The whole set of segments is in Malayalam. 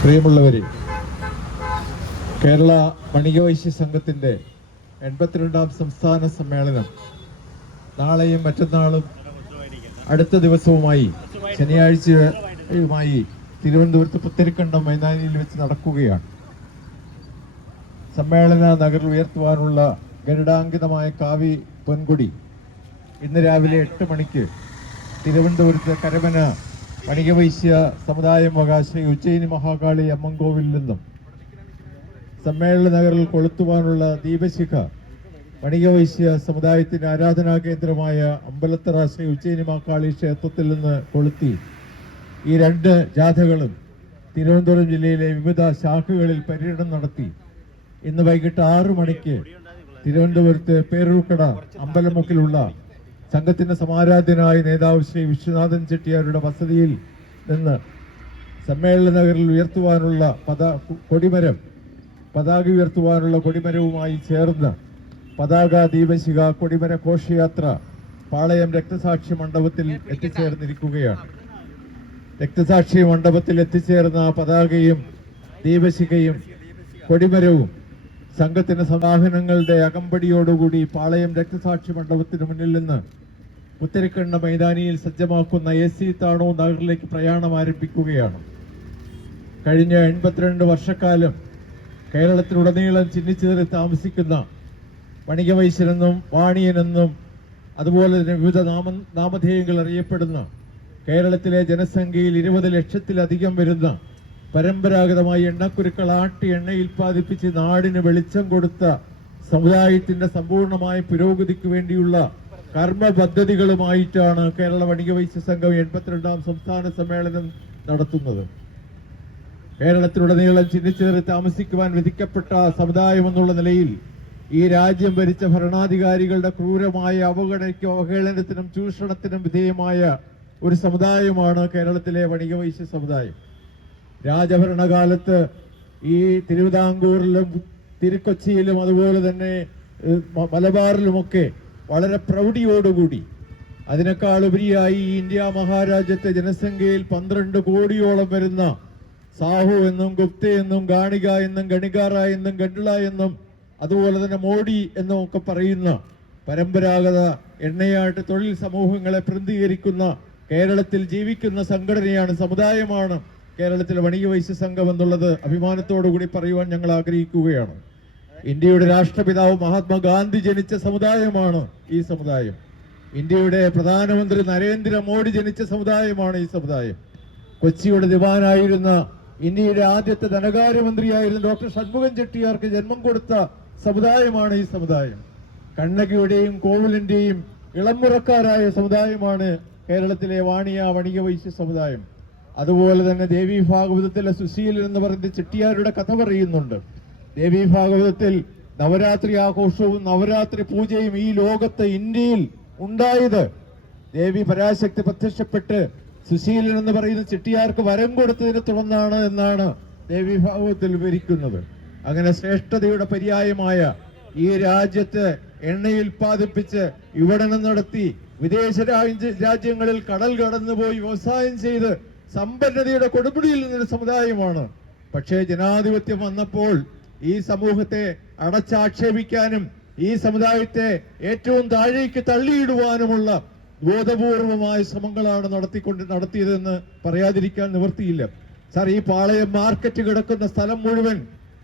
പ്രിയമുള്ളവരെ കേരള വണികവൈശ്യ സംഘത്തിന്റെ എൺപത്തിരണ്ടാം സംസ്ഥാന സമ്മേളനം നാളെയും മറ്റന്നാളും അടുത്ത ദിവസവുമായി ശനിയാഴ്ചയുമായി തിരുവനന്തപുരത്ത് പുത്തരിക്കണ്ടം മൈതാനിയിൽ വെച്ച് നടക്കുകയാണ്. സമ്മേളന നഗർ ഉയർത്തുവാനുള്ള ഗരുഡാങ്കിതമായ കാവി പൊൻകുടി ഇന്ന് രാവിലെ എട്ട് മണിക്ക് തിരുവനന്തപുരത്ത് കരമന വണികവൈശ്യ സമുദായം അവകാശ ഉജ്ജയിനി മഹാകാളി അമ്മൻകോവിലിൽ നിന്നും സമ്മേളന നഗറിൽ കൊളുത്തുവാനുള്ള ദീപശിഖ വണികവൈശ്യ സമുദായത്തിന്റെ ആരാധനാ കേന്ദ്രമായ അമ്പലത്തറ ശ്രീ ഉജ്ജയിനി മഹാകാളി ക്ഷേത്രത്തിൽ നിന്ന് കൊളുത്തി. ഈ രണ്ട് ജാഥകളും തിരുവനന്തപുരം ജില്ലയിലെ വിവിധ ശാഖകളിൽ പര്യടനം നടത്തി. ഇന്ന് വൈകിട്ട് ആറു മണിക്ക് തിരുവനന്തപുരത്ത് പേരൂർക്കട അമ്പലമുക്കിലുള്ള സംഘത്തിന്റെ സമാരാധ്യനായ നേതാവ് ശ്രീ വിശ്വനാഥൻ ചെട്ടിയാരുടെ വസതിയിൽ നിന്ന് സമ്മേളന നഗറിൽ ഉയർത്തുവാനുള്ള പതാ കൊടിമരം പതാക ഉയർത്തുവാനുള്ള കൊടിമരവുമായി ചേർന്ന് പതാക ദീപശിഖ കൊടിമര ഘോഷയാത്ര പാളയം രക്തസാക്ഷി മണ്ഡപത്തിൽ എത്തിച്ചേർന്നിരിക്കുകയാണ്. രക്തസാക്ഷി മണ്ഡപത്തിൽ എത്തിച്ചേർന്ന പതാകയും ദീപശിഖയും കൊടിമരവും സംഘത്തിന്റെ സമാഹനങ്ങളുടെ അകമ്പടിയോടുകൂടി പാളയം രക്തസാക്ഷി മണ്ഡപത്തിന് മുന്നിൽ നിന്ന് പുത്തരിക്കണ്ണ മൈതാനിയിൽ സജ്ജമാക്കുന്ന എ സി താണോ നഗറിലേക്ക് പ്രയാണം ആരംഭിക്കുകയാണ്. കഴിഞ്ഞ എൺപത്തിരണ്ട് വർഷക്കാലം കേരളത്തിലുടനീളം ചിന്നിച്ചേറി താമസിക്കുന്ന വണികവൈശ്യനെന്നും വാണിയനെന്നും അതുപോലെ തന്നെ വിവിധ നാമ നാമധേയങ്ങൾ അറിയപ്പെടുന്ന കേരളത്തിലെ ജനസംഖ്യയിൽ ഇരുപത് ലക്ഷത്തിലധികം വരുന്ന പരമ്പരാഗതമായി എണ്ണക്കുരുക്കൾ ആട്ടി എണ്ണയിൽ ഉൽപ്പാദിപ്പിച്ച് നാടിന് വെളിച്ചം കൊടുത്ത സമുദായത്തിന്റെ സമ്പൂർണമായ പുരോഗതിക്ക് വേണ്ടിയുള്ള കർമ്മ പദ്ധതികളുമായിട്ടാണ് കേരള വണിക വൈശ്യ സംഘം എൺപത്തിരണ്ടാം സംസ്ഥാന സമ്മേളനം നടത്തുന്നത്. കേരളത്തിലുടനീളം ചിന്നിച്ചേറി താമസിക്കുവാൻ വിധിക്കപ്പെട്ട സമുദായം എന്നുള്ള നിലയിൽ ഈ രാജ്യം ഭരിച്ച ഭരണാധികാരികളുടെ ക്രൂരമായ അവഗണനയ്ക്കും അവഹേളനത്തിനും ചൂഷണത്തിനും വിധേയമായ ഒരു സമുദായമാണ് കേരളത്തിലെ വണിക വൈശ്യ സമുദായം. രാജഭരണകാലത്ത് ഈ തിരുവിതാംകൂറിലും തിരുക്കൊച്ചിയിലും അതുപോലെ തന്നെ മലബാറിലുമൊക്കെ വളരെ പ്രൗഢിയോടുകൂടി അതിനേക്കാൾ ഉപരിയായി ഈ ഇന്ത്യ മഹാരാജ്യത്തെ ജനസംഖ്യയിൽ പന്ത്രണ്ട് കോടിയോളം വരുന്ന സാഹു എന്നും ഗുപ്ത എന്നും ഗാണിക എന്നും ഗണികാറ എന്നും ഗണ്ടിള എന്നും അതുപോലെ തന്നെ മോഡി എന്നും ഒക്കെ പറയുന്ന പരമ്പരാഗത എണ്ണയാട്ട് തൊഴിൽ സമൂഹങ്ങളെ പ്രതിനിധീകരിക്കുന്ന കേരളത്തിൽ ജീവിക്കുന്ന സംഘടനയാണ് സമുദായമാണ് കേരളത്തിലെ വണിക വൈശ്യ സംഘം എന്നുള്ളത് അഭിമാനത്തോടുകൂടി പറയുവാൻ ഞങ്ങൾ ആഗ്രഹിക്കുകയാണ്. ഇന്ത്യയുടെ രാഷ്ട്രപിതാവ് മഹാത്മാഗാന്ധി ജനിച്ച സമുദായമാണ് ഈ സമുദായം. ഇന്ത്യയുടെ പ്രധാനമന്ത്രി നരേന്ദ്രമോദി ജനിച്ച സമുദായമാണ് ഈ സമുദായം. കൊച്ചിയുടെ ദിവാനായിരുന്ന ഇന്ത്യയുടെ ആദ്യത്തെ ധനകാര്യമന്ത്രിയായിരുന്ന ഡോക്ടർ ഷൺമുഖൻ ചെട്ടിയാർക്ക് ജന്മം കൊടുത്ത സമുദായമാണ് ഈ സമുദായം. കണ്ണകിയുടെയും കോവിലിന്റെയും ഇളമുറക്കാരായ സമുദായമാണ് കേരളത്തിലെ വാണിയ വണിക വൈശ്യ സമുദായം. അതുപോലെ തന്നെ ദേവി ഭാഗവതത്തിലെ സുശീലൻ എന്ന് പറയുന്ന ചെട്ടിയാരുടെ കഥ പറയുന്നുണ്ട്. ദേവി ഭാഗവതത്തിൽ നവരാത്രി ആഘോഷവും നവരാത്രി പൂജയും ഈ ലോകത്ത് ഇന്ത്യയിൽ ഉണ്ടായത്. ദേവി പരാശക്തി പ്രത്യക്ഷപ്പെട്ട് സുശീലൻ എന്ന് പറയുന്ന ചെട്ടിയാർക്ക് വരം കൊടുത്തതിനെ തുടർന്നാണ് എന്നാണ് ദേവി ഭാഗവതത്തിൽ വിവരിക്കുന്നത്. അങ്ങനെ ശ്രേഷ്ഠതയുടെ പര്യായമായ ഈ രാജ്യത്ത് എണ്ണയുൽപാദിപ്പിച്ച് വിപണനം നടത്തി വിദേശ രാജ്യങ്ങളിൽ കടൽ കടന്നുപോയി വ്യവസായം ചെയ്ത് സമ്പന്നതയുടെ കൊടുപിടിയിൽ നിന്നൊരു സമുദായമാണ്. പക്ഷേ ജനാധിപത്യം വന്നപ്പോൾ ഈ സമൂഹത്തെ അടച്ചാക്ഷേപിക്കാനും ഈ സമുദായത്തെ ഏറ്റവും താഴേക്ക് തള്ളിയിടുവാനുമുള്ള ബോധപൂർവമായ ശ്രമങ്ങളാണ് നടത്തിക്കൊണ്ട് നടത്തിയതെന്ന് പറയാതിരിക്കാൻ നിവൃത്തിയില്ല. സാർ ഈ പാളയം മാർക്കറ്റ് കിടക്കുന്ന സ്ഥലം മുഴുവൻ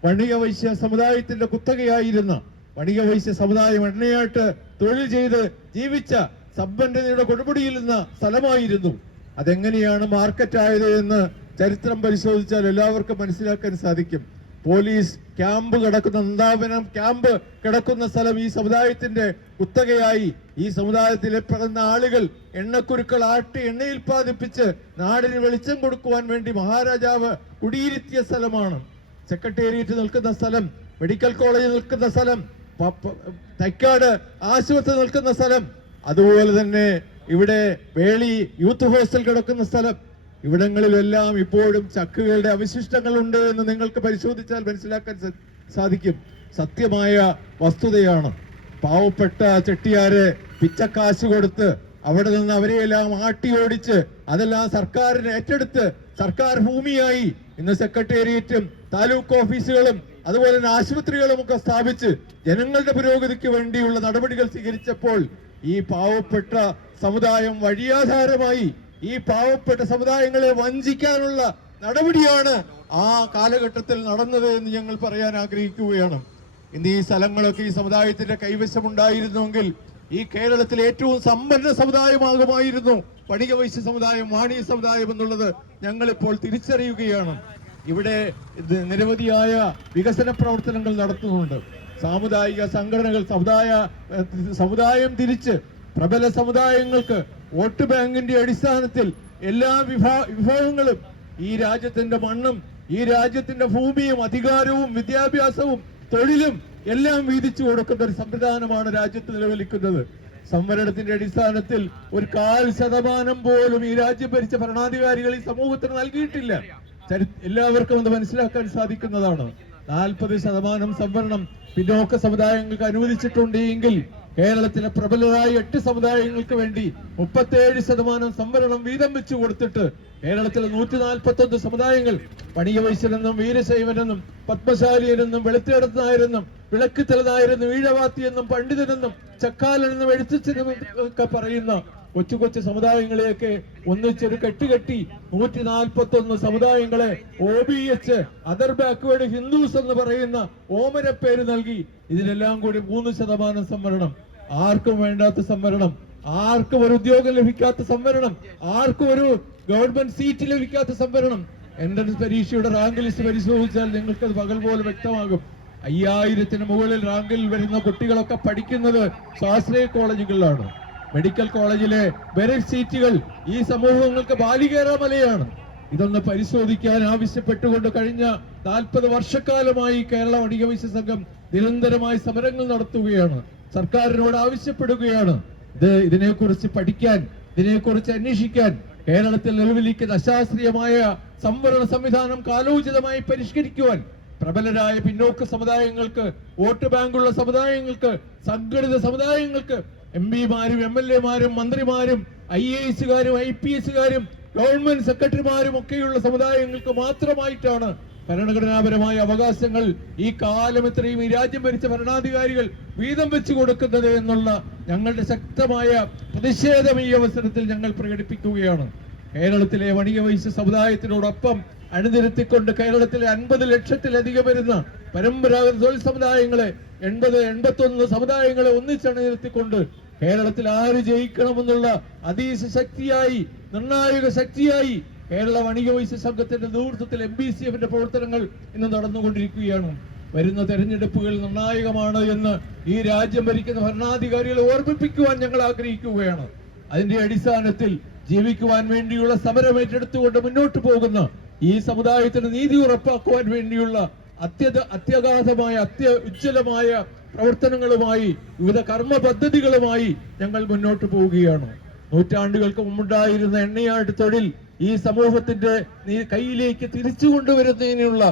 വണിക വൈശ്യ സമുദായത്തിന്റെ കുത്തകയായിരുന്ന വണിക വൈശ്യ സമുദായം എണ്ണയായിട്ട് തൊഴിൽ ചെയ്ത് ജീവിച്ച സമ്പന്നതയുടെ കൊടുപിടിയിൽ നിന്ന സ്ഥലമായിരുന്നു. അതെങ്ങനെയാണ് മാർക്കറ്റ് ആയത് എന്ന് ചരിത്രം പരിശോധിച്ചാൽ എല്ലാവർക്കും മനസ്സിലാക്കാൻ സാധിക്കും. പോലീസ് ക്യാമ്പ് കിടക്കുന്ന നന്ദാവനം ക്യാമ്പ് കിടക്കുന്ന സ്ഥലം ഈ സമുദായത്തിന്റെ കുത്തകയായി. ഈ സമുദായത്തിൽ പിറന്ന ആളുകൾ എണ്ണക്കുരുക്കൾ ആട്ടി എണ്ണയിൽ ഉൽപ്പാദിപ്പിച്ച് നാടിന് വെളിച്ചം കൊടുക്കുവാൻ വേണ്ടി മഹാരാജാവ് കുടിയിരുത്തിയ സ്ഥലമാണ്. സെക്രട്ടേറിയറ്റ് നിൽക്കുന്ന സ്ഥലം മെഡിക്കൽ കോളേജ് നിൽക്കുന്ന സ്ഥലം തൈക്കാട് ആശുപത്രി നിൽക്കുന്ന സ്ഥലം. അതുപോലെ തന്നെ ഇവിടെ വേളി യൂത്ത് ഹോസ്റ്റൽ കിടക്കുന്ന സ്ഥലം. ഇവിടങ്ങളിലെല്ലാം ഇപ്പോഴും ചക്കുകളുടെ അവശിഷ്ടങ്ങളുണ്ട് എന്ന് നിങ്ങൾക്ക് പരിശോധിച്ചാൽ മനസ്സിലാക്കാൻ സാധിക്കും. സത്യമായ വസ്തുതയാണ്. പാവപ്പെട്ട ചെട്ടിയാര് പിച്ചക്കാശ് കൊടുത്ത് അവിടെ നിന്ന് അവരെയെല്ലാം ആട്ടി ഓടിച്ച് അതെല്ലാം സർക്കാരിന് ഏറ്റെടുത്ത് സർക്കാർ ഭൂമിയായി ഇന്ന് സെക്രട്ടേറിയറ്റും താലൂക്ക് ഓഫീസുകളും അതുപോലെ തന്നെ ആശുപത്രികളും ഒക്കെ സ്ഥാപിച്ച് ജനങ്ങളുടെ പുരോഗതിക്ക് വേണ്ടിയുള്ള നടപടികൾ സ്വീകരിച്ചപ്പോൾ ഈ പാവപ്പെട്ട സമുദായം വഴിയാധാരമായി ഈ പാവപ്പെട്ട സമുദായങ്ങളെ വഞ്ചിക്കാനുള്ള നടപടിയാണ് ആ കാലഘട്ടത്തിൽ നടന്നത് എന്ന് ഞങ്ങൾ പറയാൻ ആഗ്രഹിക്കുകയാണ്. ഇന്ന് ഈ സ്ഥലങ്ങളൊക്കെ ഈ സമുദായത്തിന്റെ കൈവശമുണ്ടായിരുന്നുവെങ്കിൽ ഈ കേരളത്തിലെ ഏറ്റവും സമ്പന്ന സമുദായമാകുമായിരുന്നു പണിക വൈശ്യ സമുദായം വാണി സമുദായം എന്നുള്ളത് ഞങ്ങൾ ഇപ്പോൾ തിരിച്ചറിയുകയാണ്. ഇവിടെ നിരവധിയായ വികസന പ്രവർത്തനങ്ങൾ നടത്തുന്നുണ്ട്. സാമുദായിക സംഘടനകൾ സമുദായ സമുദായം തിരിച്ച് പ്രബല സമുദായങ്ങൾക്ക് വോട്ട് ബാങ്കിന്റെ അടിസ്ഥാനത്തിൽ എല്ലാ വിഭാ വിഭവങ്ങളും ഈ രാജ്യത്തിന്റെ മണ്ണും ഈ രാജ്യത്തിന്റെ ഭൂമിയും അധികാരവും വിദ്യാഭ്യാസവും തൊഴിലും എല്ലാം വീതിച്ചു കൊടുക്കുന്ന ഒരു സംവിധാനമാണ് രാജ്യത്ത് നിലവിലിക്കുന്നത് സംവരണത്തിന്റെ അടിസ്ഥാനത്തിൽ ഒരു കാൽ ശതമാനം പോലും ഈ രാജ്യം ഭരിച്ച ഭരണാധികാരികൾ ഈ സമൂഹത്തിന് നൽകിയിട്ടില്ല. എല്ലാവർക്കും അത് മനസ്സിലാക്കാൻ സാധിക്കുന്നതാണ്. നാൽപ്പത് ശതമാനം സംവരണം പിന്നോക്ക സമുദായങ്ങൾക്ക് അനുവദിച്ചിട്ടുണ്ട് എങ്കിൽ കേരളത്തിലെ പ്രബലരായ എട്ട് സമുദായങ്ങൾക്ക് വേണ്ടി മുപ്പത്തേഴ് ശതമാനം സംവരണം വീതം വെച്ചു കൊടുത്തിട്ട് കേരളത്തിലെ നൂറ്റി നാൽപ്പത്തി ഒന്ന് സമുദായങ്ങൾ പണിയവൈശ്യനെന്നും വീരശൈവനെന്നും പത്മശാലിയനെന്നും വെളുത്തേടത്ത് നായരെന്നും വിളക്ക് നായരെന്നും ഈഴവാത്തിയെന്നും പണ്ഡിതനെന്നും ചക്കാലനെന്നും എഴുത്തച്ഛനെന്നും ഒക്കെ പറയുന്ന കൊച്ചു കൊച്ചു സമുദായങ്ങളെയൊക്കെ ഒന്നിച്ചൊരു കെട്ടുകെട്ടി നൂറ്റി നാൽപ്പത്തി ഒന്ന് സമുദായങ്ങളെ O B H other backward Hindus എന്ന് പറയുന്ന ഓമന പേര് നൽകി ഇതിനെല്ലാം കൂടി മൂന്ന് ശതമാനം സംവരണം. ആർക്കും വേണ്ടാത്ത സംവരണം. ആർക്കും ഒരു ഉദ്യോഗം ലഭിക്കാത്ത സംവരണം. ആർക്കും ഒരു ഗവൺമെന്റ് സീറ്റ് ലഭിക്കാത്ത സംവരണം. എൻട്രൻസ് പരീക്ഷയുടെ റാങ്ക് ലിസ്റ്റ് പരിശോധിച്ചാൽ നിങ്ങൾക്കത് പകൽ പോലെ വ്യക്തമാകും. അയ്യായിരത്തിന് മുകളിൽ റാങ്കിൽ വരുന്ന കുട്ടികളൊക്കെ പഠിക്കുന്നത് സ്വാശ്രയ കോളേജുകളിലാണ്. മെഡിക്കൽ കോളേജിലെ മെറിറ്റ് സീറ്റുകൾ ഈ സമൂഹങ്ങൾക്ക് ബാലികേറാമലയാണ് ഇതൊന്ന് പരിശോധിക്കാൻ ആവശ്യപ്പെട്ടുകൊണ്ട് കഴിഞ്ഞ നാൽപ്പത് വർഷക്കാലമായി കേരള വണിക വൈശ്യ സംഘം നിരന്തരമായി സമരങ്ങൾ നടത്തുകയാണ്. സർക്കാരിനോട് ആവശ്യപ്പെടുകയാണ്. ഇത് ഇതിനെക്കുറിച്ച് പഠിക്കാൻ ഇതിനെക്കുറിച്ച് അന്വേഷിക്കാൻ കേരളത്തിൽ നിലവിലിരിക്കുന്ന അശാസ്ത്രീയമായ സംവരണ സംവിധാനം കാലോചിതമായി പരിഷ്കരിക്കുവാൻ പ്രബലരായ പിന്നോക്ക സമുദായങ്ങൾക്ക് വോട്ട് ബാങ്കുള്ള സമുദായങ്ങൾക്ക് സംഘടിത സമുദായങ്ങൾക്ക് എം പിമാരും എം എൽ എമാരും മന്ത്രിമാരും ഐ എ എസുകാരും ഐ പി എസുകാരും ഗവൺമെന്റ് സെക്രട്ടറിമാരും ഒക്കെയുള്ള സമുദായങ്ങൾക്ക് മാത്രമായിട്ടാണ് ഭരണഘടനാപരമായ അവകാശങ്ങൾ ഈ കാലം ഇത്രയും ഈ രാജ്യം ഭരിച്ച ഭരണാധികാരികൾ വീതം വെച്ചു കൊടുക്കുന്നത് എന്നുള്ള ഞങ്ങളുടെ ശക്തമായ പ്രതിഷേധം ഈ അവസരത്തിൽ ഞങ്ങൾ പ്രകടിപ്പിക്കുകയാണ്. കേരളത്തിലെ വണിക വൈശ്യ സമുദായത്തിനോടൊപ്പം അണിനിരത്തിക്കൊണ്ട് കേരളത്തിലെ അൻപത് ലക്ഷത്തിലധികം വരുന്ന പരമ്പരാഗത തൊഴിൽ സമുദായങ്ങളെ എൺപത് എൺപത്തി ഒന്ന് സമുദായങ്ങളെ ഒന്നിച്ചണിനിരത്തിക്കൊണ്ട് കേരളത്തിൽ ആര് ജയിക്കണമെന്നുള്ള അതീശ ശക്തിയായി നിർണായക ശക്തിയായി കേരള വണിക വൈശ്യ സംഘത്തിന്റെ നേതൃത്വത്തിൽ എം ബി സി എഫിന്റെ പ്രവർത്തനങ്ങൾ ഇന്ന് നടന്നുകൊണ്ടിരിക്കുകയാണ്. വരുന്ന തെരഞ്ഞെടുപ്പുകൾ നിർണായകമാണ് എന്ന് ഈ രാജ്യം ഭരിക്കുന്ന ഭരണാധികാരികളെ ഓർമ്മിപ്പിക്കുവാൻ ഞങ്ങൾ ആഗ്രഹിക്കുകയാണ്. അതിന്റെ അടിസ്ഥാനത്തിൽ ജീവിക്കുവാൻ വേണ്ടിയുള്ള സമരം ഏറ്റെടുത്തുകൊണ്ട് മുന്നോട്ട് പോകുന്ന ഈ സമുദായത്തിന് നീതി ഉറപ്പാക്കുവാൻ വേണ്ടിയുള്ള അത്യത അത്യഗാധമായ അത്യ ഉജ്ജ്വലമായ പ്രവർത്തനങ്ങളുമായി വിവിധ കർമ്മ പദ്ധതികളുമായി ഞങ്ങൾ മുന്നോട്ട് പോവുകയാണ്. നൂറ്റാണ്ടുകൾക്ക് മുമ്പുണ്ടായിരുന്ന എണ്ണയാട്ട് തൊഴിൽ ഈ സമൂഹത്തിന്റെ കയ്യിലേക്ക് തിരിച്ചു കൊണ്ടുവരുന്നതിനുള്ള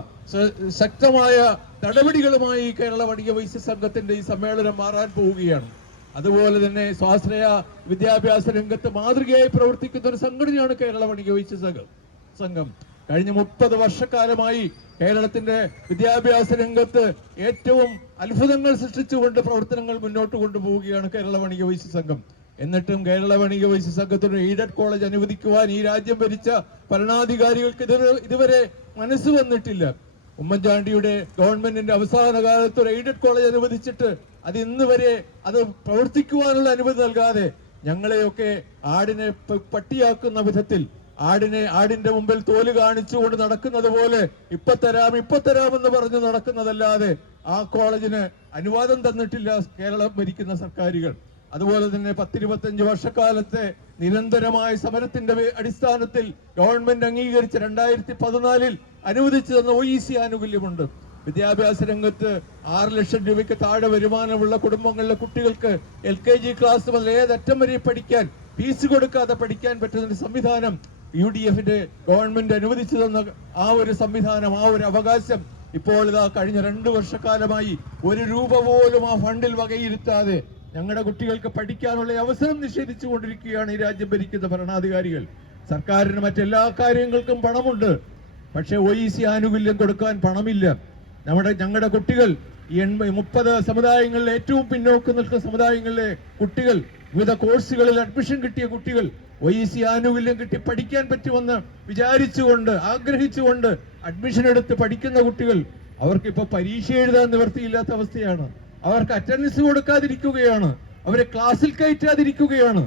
ശക്തമായ നടപടികളുമായി കേരള വണിക വൈശ്യ സംഘത്തിന്റെ ഈ സമ്മേളനം മാറാൻ പോവുകയാണ്. അതുപോലെ തന്നെ സ്വാശ്രയ വിദ്യാഭ്യാസ രംഗത്ത് മാതൃകയായി പ്രവർത്തിക്കുന്ന ഒരു സംഘടനയാണ് കേരള വണിക വൈശ്യ സംഘം. സംഘം കഴിഞ്ഞ മുപ്പത് വർഷക്കാലമായി കേരളത്തിന്റെ വിദ്യാഭ്യാസ രംഗത്ത് ഏറ്റവും അത്ഭുതങ്ങൾ സൃഷ്ടിച്ചുകൊണ്ട് പ്രവർത്തനങ്ങൾ മുന്നോട്ട് കൊണ്ടുപോവുകയാണ് കേരള വണിക വൈശ്യ സംഘം. എന്നിട്ടും കേരള വണിക വൈശ്യ സംഘത്തിന് എയ്ഡഡ് കോളേജ് അനുവദിക്കുവാൻ ഈ രാജ്യം ഭരിച്ച ഭരണാധികാരികൾക്ക് ഇതുവരെ മനസ്സ് വന്നിട്ടില്ല. ഉമ്മൻചാണ്ടിയുടെ ഗവൺമെന്റിന്റെ അവസാന കാലത്ത് ഒരു എയ്ഡഡ് കോളേജ് അനുവദിച്ചിട്ട് അത് ഇന്ന് വരെ അത് പ്രവർത്തിക്കുവാനുള്ള അനുമതി നൽകാതെ ഞങ്ങളെയൊക്കെ ആടിനെ പട്ടിയാക്കുന്ന വിധത്തിൽ ആടിനെ ആടിന്റെ മുമ്പിൽ തോൽ കാണിച്ചുകൊണ്ട് നടക്കുന്നത് പോലെ ഇപ്പൊ തരാം ഇപ്പൊ തരാം എന്ന് പറഞ്ഞ് നടക്കുന്നതല്ലാതെ ആ കോളേജിന് അനുവാദം തന്നിട്ടില്ല കേരളം ഭരിക്കുന്ന സർക്കാരുകൾ. അതുപോലെ തന്നെ പത്തിരുപത്തഞ്ച് വർഷക്കാലത്തെ നിരന്തരമായ സമരത്തിന്റെ അടിസ്ഥാനത്തിൽ ഗവൺമെന്റ് അംഗീകരിച്ച രണ്ടായിരത്തി പതിനാലിൽ അനുവദിച്ചു തന്ന ഒ ഇ സി ആനുകൂല്യമുണ്ട്. വിദ്യാഭ്യാസ രംഗത്ത് ആറ് ലക്ഷം രൂപയ്ക്ക് താഴെ വരുമാനമുള്ള കുടുംബങ്ങളിലെ കുട്ടികൾക്ക് എൽ കെ ജി ക്ലാസ് മുതൽ ഏതറ്റം വരെ പഠിക്കാൻ ഫീസ് കൊടുക്കാതെ പഠിക്കാൻ പറ്റുന്ന സംവിധാനം യു ഡി എഫിന്റെ ഗവൺമെന്റ് അനുവദിച്ചു തന്ന ആ ഒരു സംവിധാനം ആ ഒരു അവകാശം ഇപ്പോൾ ഇതാ കഴിഞ്ഞ രണ്ടു വർഷക്കാലമായി ഒരു രൂപ പോലും ആ ഫണ്ടിൽ വകയിരുത്താതെ ഞങ്ങളുടെ കുട്ടികൾക്ക് പഠിക്കാനുള്ള അവസരം നിഷേധിച്ചു കൊണ്ടിരിക്കുകയാണ് ഈ രാജ്യം ഭരിക്കുന്ന ഭരണാധികാരികൾ. സർക്കാരിന് മറ്റെല്ലാ കാര്യങ്ങൾക്കും പണമുണ്ട്. പക്ഷെ ഒ ഇ സി ആനുകൂല്യം കൊടുക്കാൻ പണമില്ല. നമ്മുടെ ഞങ്ങളുടെ കുട്ടികൾ ഈ എൺപ മുപ്പത് സമുദായങ്ങളിലെ ഏറ്റവും പിന്നോക്കം നിൽക്കുന്ന സമുദായങ്ങളിലെ കുട്ടികൾ വിവിധ കോഴ്സുകളിൽ അഡ്മിഷൻ കിട്ടിയ കുട്ടികൾ ഒ ഇ സി ആനുകൂല്യം കിട്ടി പഠിക്കാൻ പറ്റുമെന്ന് വിചാരിച്ചുകൊണ്ട് ആഗ്രഹിച്ചുകൊണ്ട് അഡ്മിഷൻ എടുത്ത് പഠിക്കുന്ന കുട്ടികൾ അവർക്ക് ഇപ്പൊ പരീക്ഷ എഴുതാൻ നിവൃത്തിയില്ലാത്ത അവസ്ഥയാണ്. അവർക്ക് അറ്റൻഡൻസ് കൊടുക്കാതിരിക്കുകയാണ്. അവരെ ക്ലാസ്സിൽ കയറ്റാതിരിക്കുകയാണ്.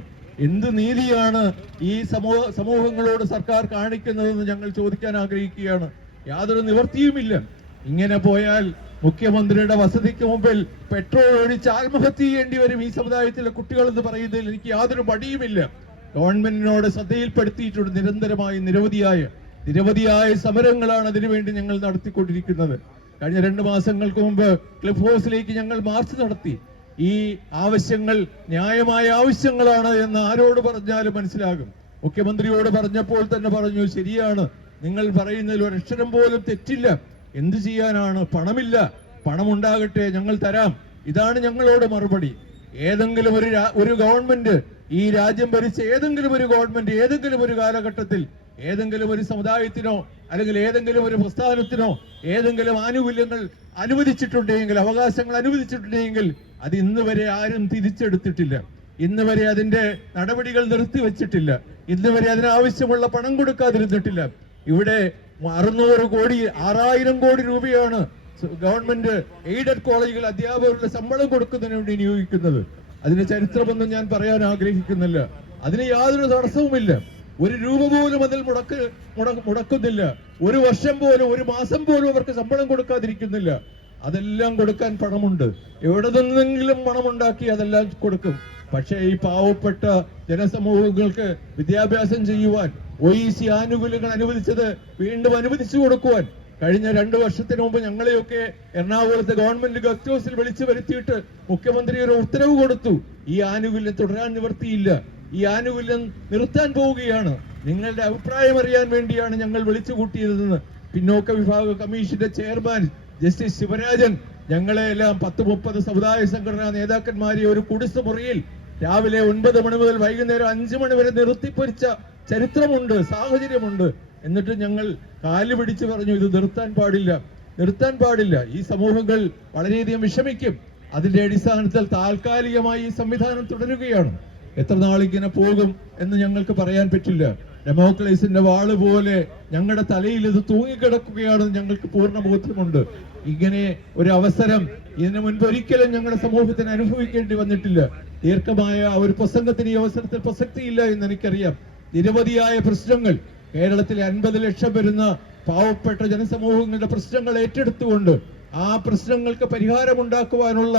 എന്ത് നീതിയാണ് ഈ സമൂഹ സമൂഹങ്ങളോട് സർക്കാർ കാണിക്കുന്നതെന്ന് ഞങ്ങൾ ചോദിക്കാൻ ആഗ്രഹിക്കുകയാണ്. യാതൊരു നിവർത്തിയുമില്ല ഇങ്ങനെ പോയാൽ മുഖ്യമന്ത്രിയുടെ വസതിക്ക് മുമ്പിൽ പെട്രോൾ ഒഴിച്ച് ആത്മഹത്യ ചെയ്യേണ്ടി വരും ഈ സമുദായത്തിലെ കുട്ടികൾ എന്ന് പറയുന്നതിൽ എനിക്ക് യാതൊരു മടിയുമില്ല. ഗവൺമെന്റിനോട് ശ്രദ്ധയിൽപ്പെടുത്തിയിട്ടുണ്ട് നിരന്തരമായി നിരവധിയായ നിരവധിയായ സമരങ്ങളാണ് അതിനുവേണ്ടി ഞങ്ങൾ നടത്തിക്കൊണ്ടിരിക്കുന്നത്. കഴിഞ്ഞ രണ്ട് മാസങ്ങൾക്ക് മുമ്പ് ക്ലിഫ് ഹൗസിലേക്ക് ഞങ്ങൾ മാർച്ച് നടത്തി. ഈ ആവശ്യങ്ങൾ ന്യായമായ ആവശ്യങ്ങളാണ് എന്ന് ആരോട് പറഞ്ഞാലും മനസ്സിലാകും. മുഖ്യമന്ത്രിയോട് പറഞ്ഞപ്പോൾ തന്നെ പറഞ്ഞു ശരിയാണ്. നിങ്ങൾ പറയുന്നതിൽ ഒരക്ഷരം പോലും തെറ്റില്ല. എന്ത് ചെയ്യാനാണ്? പണമില്ല. പണം ഉണ്ടാകട്ടെ ഞങ്ങൾ തരാം. ഇതാണ് ഞങ്ങളോട് മറുപടി. ഏതെങ്കിലും ഒരു ഒരു ഗവൺമെന്റ് ഈ രാജ്യം ഭരിച്ച ഏതെങ്കിലും ഒരു ഗവൺമെന്റ് ഏതെങ്കിലും ഒരു കാലഘട്ടത്തിൽ ഏതെങ്കിലും ഒരു സമുദായത്തിനോ അല്ലെങ്കിൽ ഏതെങ്കിലും ഒരു പ്രസ്ഥാനത്തിനോ ഏതെങ്കിലും ആനുകൂല്യങ്ങൾ അനുവദിച്ചിട്ടുണ്ടെങ്കിൽ അവകാശങ്ങൾ അനുവദിച്ചിട്ടുണ്ടെങ്കിൽ അത് ഇന്ന് വരെ ആരും തിരിച്ചെടുത്തിട്ടില്ല. ഇന്ന് വരെ അതിന്റെ നടപടികൾ നിർത്തിവെച്ചിട്ടില്ല ഇന്ന് വരെ അതിനാവശ്യമുള്ള പണം കൊടുക്കാതിരുന്നിട്ടില്ല. ഇവിടെ അറുന്നൂറ് കോടി ആറായിരം കോടി രൂപയാണ് ഗവൺമെന്റ് എയ്ഡഡ് കോളേജുകൾ അധ്യാപകരുടെ ശമ്പളം കൊടുക്കുന്നതിന് വേണ്ടി നിയോഗിക്കുന്നത്. അതിന്റെ ചരിത്രമൊന്നും ഞാൻ പറയാൻ ആഗ്രഹിക്കുന്നില്ല. അതിന് യാതൊരു തടസ്സവുമില്ല. ഒരു രൂപ പോലും അതിൽ മുടക്ക് മുട- മുടക്കുന്നില്ല. ഒരു വർഷം പോലും ഒരു മാസം പോലും അവർക്ക് ശമ്പളം കൊടുക്കാതിരിക്കുന്നില്ല. അതെല്ലാം കൊടുക്കാൻ പണമുണ്ട്. എവിടെ നിന്നെങ്കിലും പണമുണ്ടാക്കി അതെല്ലാം കൊടുക്കും. പക്ഷേ ഈ പാവപ്പെട്ട ജനസമൂഹങ്ങൾക്ക് വിദ്യാഭ്യാസം ചെയ്യുവാൻ ഒ ഇ സി ആനുകൂല്യങ്ങൾ അനുവദിച്ചത് വീണ്ടും അനുവദിച്ചു കൊടുക്കുവാൻ കഴിഞ്ഞ രണ്ടു വർഷത്തിന് മുമ്പ് ഞങ്ങളെയൊക്കെ എറണാകുളത്തെ ഗവൺമെന്റ് ഗസ്റ്റ് ഹൗസിൽ വിളിച്ചു വരുത്തിയിട്ട് മുഖ്യമന്ത്രി ഒരു ഉത്തരവ് കൊടുത്തു. ഈ ആനുകൂല്യം തുടരാൻ നിവർത്തിയില്ല ഈ ആനുകൂല്യം നിർത്താൻ പോവുകയാണ്. നിങ്ങളുടെ അഭിപ്രായം അറിയാൻ വേണ്ടിയാണ് ഞങ്ങൾ വിളിച്ചു കൂട്ടിയതെന്ന് പിന്നോക്ക വിഭാഗ കമ്മീഷന്റെ ചെയർമാൻ ജസ്റ്റിസ് ശിവരാജൻ ഞങ്ങളെ എല്ലാം പത്ത് മുപ്പത് സമുദായ സംഘടനാ നേതാക്കന്മാരെ ഒരു കുടിസ് മുറിയിൽ രാവിലെ ഒൻപത് മണി മുതൽ വൈകുന്നേരം അഞ്ചു മണി വരെ നിർത്തിപ്പൊരിച്ച ചരിത്രമുണ്ട് സാഹചര്യമുണ്ട്. എന്നിട്ട് ഞങ്ങൾ കാൽ പിടിച്ചു പറഞ്ഞു ഇത് നിർത്താൻ പാടില്ല നിർത്താൻ പാടില്ല. ഈ സമൂഹങ്ങൾ വളരെയധികം വിഷമിക്കും. അതിന്റെ അടിസ്ഥാനത്തിൽ താൽക്കാലികമായി ഈ സംവിധാനം തുടരുകയാണ്. എത്ര നാളിങ്ങനെ പോകും എന്ന് ഞങ്ങൾക്ക് പറയാൻ പറ്റില്ല. ഡെമോക്രസിന്റെ വാൾ പോലെ ഞങ്ങളുടെ തലയിൽ ഇത് തൂങ്ങിക്കിടക്കുകയാണെന്ന് ഞങ്ങൾക്ക് പൂർണ ബോധ്യമുണ്ട്. ഇങ്ങനെ ഒരു അവസരം ഇതിനു മുൻപ് ഒരിക്കലും ഞങ്ങളുടെ സമൂഹത്തിന് അനുഭവിക്കേണ്ടി വന്നിട്ടില്ല. ദീർഘമായ ഒരു പ്രസംഗത്തിന് ഈ അവസരത്തിൽ പ്രസക്തിയില്ല എന്ന് എനിക്കറിയാം. നിരവധിയായ പ്രശ്നങ്ങൾ കേരളത്തിലെ അൻപത് ലക്ഷം വരുന്ന പാവപ്പെട്ട ജനസമൂഹങ്ങളുടെ പ്രശ്നങ്ങൾ ഏറ്റെടുത്തുകൊണ്ട് ആ പ്രശ്നങ്ങൾക്ക് പരിഹാരമുണ്ടാക്കുവാനുള്ള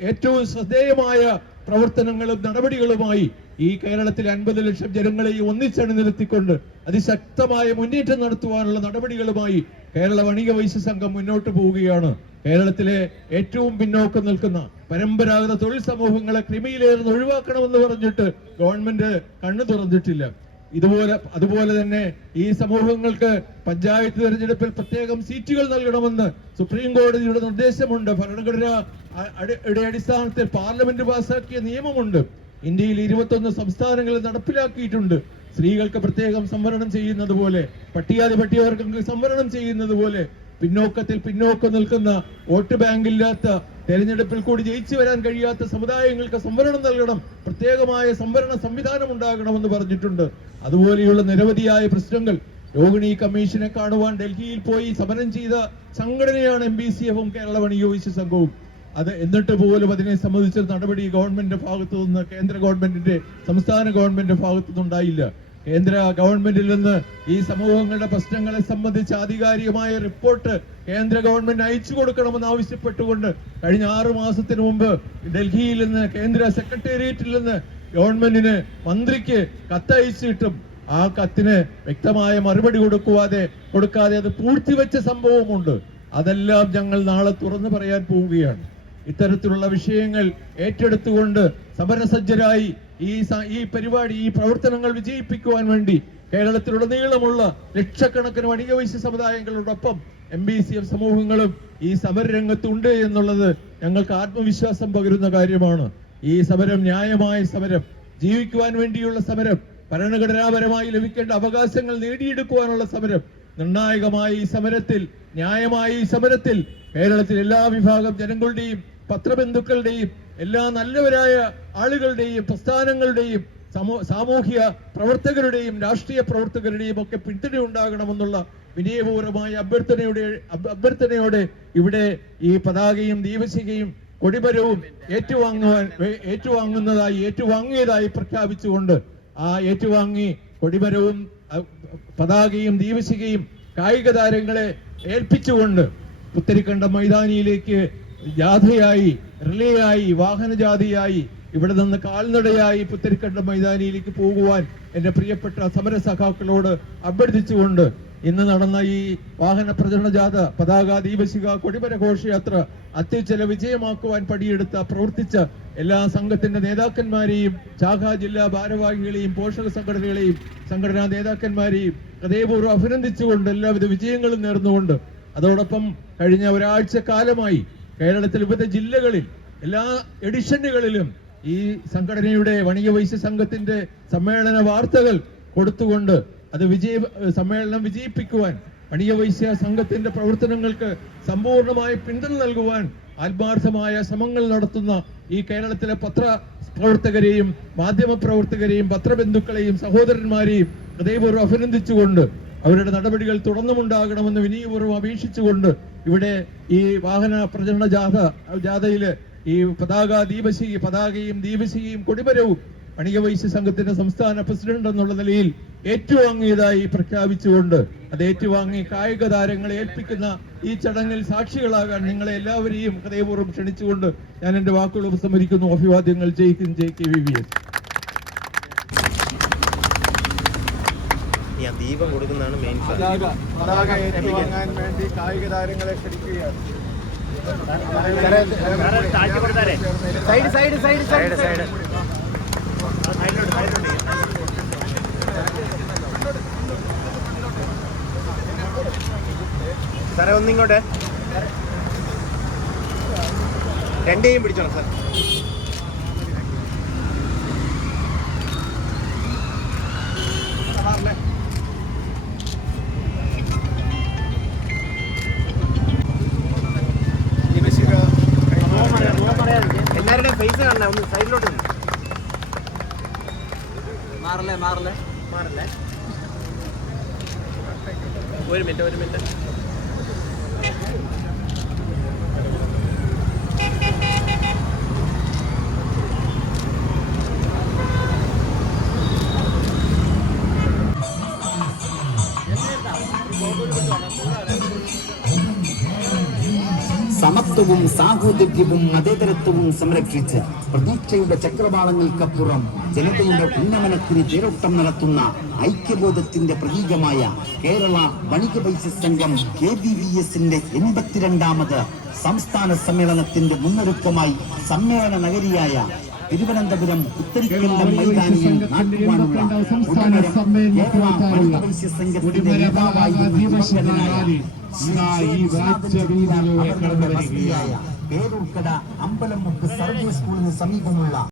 ഏറ്റവും ശ്രദ്ധേയമായ പ്രവർത്തനങ്ങളും നടപടികളുമായി ഈ കേരളത്തിലെ അൻപത് ലക്ഷം ജനങ്ങളെയും ഒന്നിച്ചണിനിരത്തിക്കൊണ്ട് അതിശക്തമായ മുന്നേറ്റം നടത്തുവാനുള്ള നടപടികളുമായി കേരള വണിക വൈശ്യ സംഘം മുന്നോട്ട് പോവുകയാണ്. കേരളത്തിലെ ഏറ്റവും പിന്നോക്കം നിൽക്കുന്ന പരമ്പരാഗത തൊഴിൽ സമൂഹങ്ങളെ ക്രിമിയിലേർന്ന് ഒഴിവാക്കണമെന്ന് പറഞ്ഞിട്ട് ഗവൺമെന്റ് കണ്ണു തുറന്നിട്ടില്ല. ഇതുപോലെ അതുപോലെ തന്നെ ഈ സമൂഹങ്ങൾക്ക് പഞ്ചായത്ത് തെരഞ്ഞെടുപ്പിൽ പ്രത്യേകം സീറ്റുകൾ നൽകണമെന്ന് സുപ്രീം കോടതിയുടെ നിർദ്ദേശമുണ്ട്. ഭരണഘടന അടിസ്ഥാനത്തിൽ പാർലമെന്റ് പാസാക്കിയ നിയമമുണ്ട്. ഇന്ത്യയിൽ ഇരുപത്തൊന്ന് സംസ്ഥാനങ്ങളിൽ നടപ്പിലാക്കിയിട്ടുണ്ട്. സ്ത്രീകൾക്ക് പ്രത്യേകം സംവരണം ചെയ്യുന്നത് പോലെ പട്ടികാതി പട്ടികവർഗങ്ങൾക്ക് സംവരണം ചെയ്യുന്നത് പോലെ പിന്നോക്കത്തിൽ പിന്നോക്കം നിൽക്കുന്ന വോട്ട് ബാങ്ക് ഇല്ലാത്ത തെരഞ്ഞെടുപ്പിൽ കൂടി ജയിച്ചു വരാൻ കഴിയാത്ത സമുദായങ്ങൾക്ക് സംവരണം നൽകണം. പ്രത്യേകമായ സംവരണ സംവിധാനം ഉണ്ടാകണമെന്ന് പറഞ്ഞിട്ടുണ്ട്. അതുപോലെയുള്ള നിരവധിയായ പ്രശ്നങ്ങൾ. രോഹിണി കമ്മീഷനെ കാണുവാൻ ഡൽഹിയിൽ പോയി സമരം ചെയ്ത സംഘടനയാണ് എം ബി സി എഫും കേരള വണിയോയിച്ച സംഘവും. അത് എന്നിട്ട് പോലും അതിനെ സംബന്ധിച്ച നടപടി ഗവൺമെന്റിന്റെ ഭാഗത്തു നിന്ന് കേന്ദ്ര ഗവൺമെന്റിന്റെ സംസ്ഥാന ഗവൺമെന്റിന്റെ ഭാഗത്തു നിന്നുണ്ടായില്ല. കേന്ദ്ര ഗവൺമെന്റിൽ നിന്ന് ഈ സമൂഹങ്ങളുടെ പ്രശ്നങ്ങളെ സംബന്ധിച്ച് ആധികാരികമായ റിപ്പോർട്ട് കേന്ദ്ര ഗവൺമെന്റ് അയച്ചു കൊടുക്കണമെന്ന് ആവശ്യപ്പെട്ടുകൊണ്ട് കഴിഞ്ഞ ആറു മാസത്തിന് മുമ്പ് ഡൽഹിയിൽ നിന്ന് കേന്ദ്ര സെക്രട്ടേറിയറ്റിൽ നിന്ന് ഗവൺമെന്റിന് മന്ത്രിക്ക് കത്തയച്ചിട്ടും ആ കത്തിന് വ്യക്തമായ മറുപടി കൊടുക്കുവാതെ കൊടുക്കാതെ അത് പൂഴ്ത്തിവെച്ച സംഭവമുണ്ട്. അതെല്ലാം ഞങ്ങൾ നാളെ തുറന്നു പറയാൻ പോവുകയാണ്. ഇത്തരത്തിലുള്ള വിഷയങ്ങൾ ഏറ്റെടുത്തുകൊണ്ട് സമരസജ്ജരായി ഈ ഈ പരിപാടി ഈ പ്രവർത്തനങ്ങൾ വിജയിപ്പിക്കുവാൻ വേണ്ടി കേരളത്തിലുടനീളമുള്ള ലക്ഷക്കണക്കിന് വണിക വൈശ്യ സമുദായങ്ങളോടൊപ്പം എം ബി സി എഫ് സമൂഹങ്ങളും ഈ സമരരംഗത്തുണ്ട് എന്നുള്ളത് ഞങ്ങൾക്ക് ആത്മവിശ്വാസം പകരുന്ന കാര്യമാണ്. ഈ സമരം ന്യായമായ സമരം ജീവിക്കുവാൻ വേണ്ടിയുള്ള സമരം ഭരണഘടനാപരമായി ലഭിക്കേണ്ട അവകാശങ്ങൾ നേടിയെടുക്കുവാനുള്ള സമരം നിർണായകമായ ഈ സമരത്തിൽ ന്യായമായ ഈ സമരത്തിൽ കേരളത്തിൽ എല്ലാ വിഭാഗം ജനങ്ങളുടെയും പത്രബന്ധുക്കളുടെയും എല്ലാ നല്ലവരായ ആളുകളുടെയും പ്രസ്ഥാനങ്ങളുടെയും സമൂ- സാമൂഹ്യ പ്രവർത്തകരുടെയും രാഷ്ട്രീയ പ്രവർത്തകരുടെയും ഒക്കെ പിന്തുണ ഉണ്ടാകണമെന്നുള്ള വിനയപൂർവമായ അഭ്യർത്ഥനയുടെ അഭ്യർത്ഥനയോടെ ഇവിടെ ഈ പതാകയും ദീപശികയും കൊടിപരവും ഏറ്റുവാങ്ങുവാൻ ഏറ്റുവാങ്ങുന്നതായി ഏറ്റുവാങ്ങിയതായി പ്രഖ്യാപിച്ചുകൊണ്ട് ആ ഏറ്റുവാങ്ങി കൊടിമരവും പതാകയും ദീപശികയും കായിക താരങ്ങളെ ഏൽപ്പിച്ചുകൊണ്ട് പുത്തരിക്കണ്ട മൈതാനിയിലേക്ക് ജാഥയായി റിലേയായി വാഹന വാഹനജാഥയായി ഇവിടെ നിന്ന് കാൽനടയായി പുത്തരിക്കണ്ട മൈതാനിയിലേക്ക് പോകുവാൻ എന്റെ പ്രിയപ്പെട്ട സമര സഖാക്കളോട് അഭ്യർത്ഥിച്ചുകൊണ്ട് ഇന്ന് നടന്ന ഈ വാഹന പ്രചരണ ജാഥ പതാക ദീപശിക കൊടിമര ഘോഷയാത്ര അത്യുച്ചല വിജയമാക്കുവാൻ പടിയെടുത്ത പ്രവർത്തിച്ച എല്ലാ സംഘത്തിന്റെ നേതാക്കന്മാരെയും ശാഖാ ജില്ലാ ഭാരവാഹികളെയും പോഷക സംഘടനകളെയും സംഘടനാ നേതാക്കന്മാരെയും ഹൃദയപൂർവം അഭിനന്ദിച്ചുകൊണ്ട് എല്ലാവിധ വിജയങ്ങളും നേർന്നുകൊണ്ട് അതോടൊപ്പം കഴിഞ്ഞ ഒരാഴ്ച കാലമായി കേരളത്തിൽ വിവിധ ജില്ലകളിൽ എല്ലാ എഡിഷനുകളിലും ഈ സംഘടനയുടെ വണിക വൈശ്യ സംഘത്തിന്റെ സമ്മേളന വാർത്തകൾ കൊടുത്തുകൊണ്ട് അത് വിജയ സമ്മേളനം വിജയിപ്പിക്കുവാൻ വണിക വൈശ്യ സംഘത്തിന്റെ പ്രവർത്തനങ്ങൾക്ക് സമ്പൂർണമായ പിന്തുണ നൽകുവാൻ ആത്മാർത്ഥമായ ശ്രമങ്ങൾ നടത്തുന്ന ഈ കേരളത്തിലെ പത്ര പ്രവർത്തകരെയും മാധ്യമ പ്രവർത്തകരെയും പത്രബന്ധുക്കളെയും സഹോദരന്മാരെയും ഹൃദയപൂർവം അഭിനന്ദിച്ചുകൊണ്ട് അവരുടെ നടപടികൾ തുടർന്നുമുണ്ടാകണമെന്ന് വിനയപൂർവം അപേക്ഷിച്ചുകൊണ്ട് ഇവിടെ ഈ വാഹന പ്രചരണ ജാഥ ജാഥയിൽ ഈ പതാക ദീപശി പതാകയും ദീപശിയും കൊടിമരവും വണിക വൈശ്യ സംഘത്തിന്റെ സംസ്ഥാന പ്രസിഡന്റ് എന്നുള്ള നിലയിൽ ഏറ്റുവാങ്ങിയതായി പ്രഖ്യാപിച്ചുകൊണ്ട് അത് ഏറ്റുവാങ്ങി കായിക താരങ്ങളെ ഏൽപ്പിക്കുന്ന ഈ ചടങ്ങിൽ സാക്ഷികളാകാൻ നിങ്ങളെ എല്ലാവരെയും ഹൃദയപൂർവം ക്ഷണിച്ചുകൊണ്ട് ഞാൻ എന്റെ വാക്കുകൾ ഉപസംഹരിക്കുന്നു. അഭിവാദ്യങ്ങൾ. ജയിക്കും J K V V S. ഞാൻ ദീപം കൊടുക്കുന്നതാണ് മെയിൻ വേണ്ടി കായിക താരങ്ങളെ ക്ഷണിക്കുകയാണ്. Side side side side. Side സാറേ ഒന്നിങ്ങോട്ടെ. രണ്ടേയും പിടിച്ചോണം സാർ. ഒരു മിനിറ്റ് ഒരു മിനിറ്റ്. സമത്വവും സാഹോദര്യവും മതേതരത്വവും സംരക്ഷിച്ച് പ്രതീക്ഷയുടെ ചക്രവാളങ്ങൾക്കപ്പുറം ജനതയുടെ ഉന്നമനത്തിന് തേരോട്ടം നടത്തുന്ന ഐക്യബോധത്തിന്റെ പ്രതീകമായ കേരള വണിക പൈസ സംഘം കെ ബി വി എസിന്റെ എൺപത്തിരണ്ടാമത് സംസ്ഥാന സമ്മേളനത്തിന്റെ മുന്നൊരുക്കമായി സമ്മേളന നഗരിയായ തിരുവനന്തപുരം ഉത്തരിക്കണ്ടം മൈതാനിയിൽ നാട്ടുവാനുള്ള സംഘത്തിന്റെ ദിവംഗതനായ പേരൂർക്കട അമ്പലമുക്ക് സർവീസ് സ്കൂളിന് സമീപമുള്ള